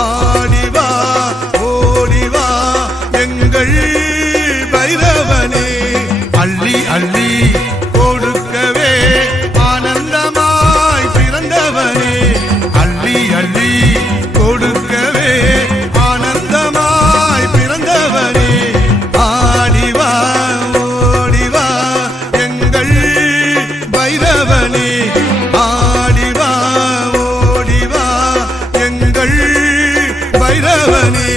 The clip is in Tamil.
ஆடிவா ஓடிவா எங்கள் பைரவனே அள்ளி அள்ளி கொடுக்கவே ஆனந்தமாய் பிறந்தவனே அள்ளி அள்ளி கொடுக்கவே ஆனந்தமாய் பிறந்தவனே ஆடிவா ஓடிவா எங்கள் பைரவனே ஆடிவா ஓடிவா எங்கள் பைரவனே